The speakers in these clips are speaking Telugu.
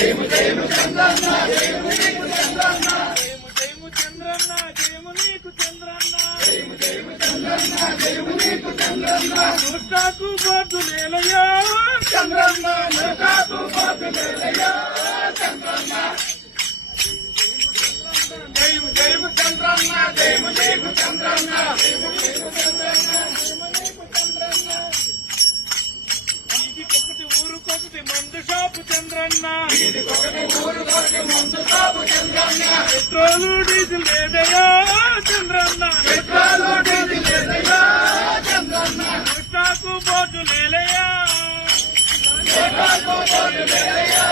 జయము జయము చంద్రన్న జయము నీకు చంద్రన్న జయము జయము చంద్రన్న జయము నీకు చంద్రన్న జయము జయము చంద్రన్న జయము నీకు చంద్రన్న నోటాకు బాధులేలయ్యా చంద్రన్న నోటాకు బాధులేలయ్యా చంద్రన్న జయము జయము చంద్రన్న జయము నీకు చంద్రన్న జయము నీకు చంద్రన్న జయము నీకు చంద్రన్న ఇంటికొకటి ఊరుకొకటి మందు షాపు చంద్రన్న ఇంటికొకటి ఊరుకొకటి మందు షాపు చంద్రన్న పెట్రోలు డీజిల్ లేదయ్యా చంద్రన్న పెట్రోలు డీజిల్ లేదయ్యా చంద్రన్న నోటాకు బాధులేలయ్యా నోటాకు బాధులేలయ్యా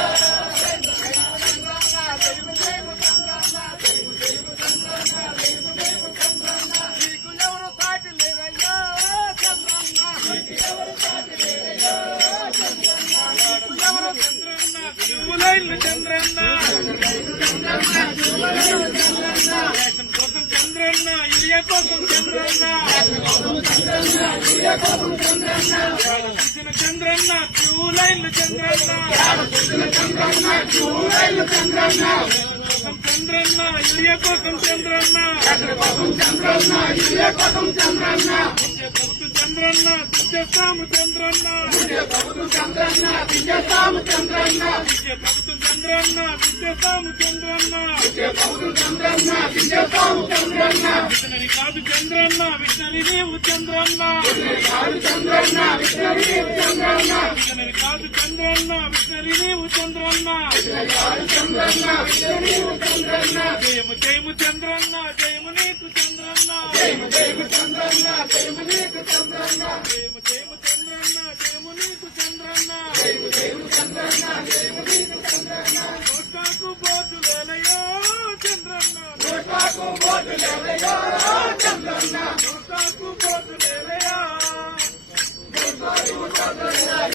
చంద్రన్న రేషన్ కోసం చంద్రన్న ఇలియ కోసం చంద్రన్న చంద్రన్న క్యూ లైన్లు చంద్రన్న చంద్రన్న ఇలియ కోసం చంద్రన్న చంద్రన్న దిద్దేస్తాము చంద్రన్న ప్రభుత్వం చంద్రన్న విషనరి కాదు చంద్రన్న విషనరి నీవు చంద్రన్న విషనరి కాదు చంద్రన్న విషనరి నీవు చంద్రన్న జయము జయము చంద్రన్న జయము నీకు చంద్రన్న జయము జయము చంద్రన్న జయము నీకు చంద్రన్న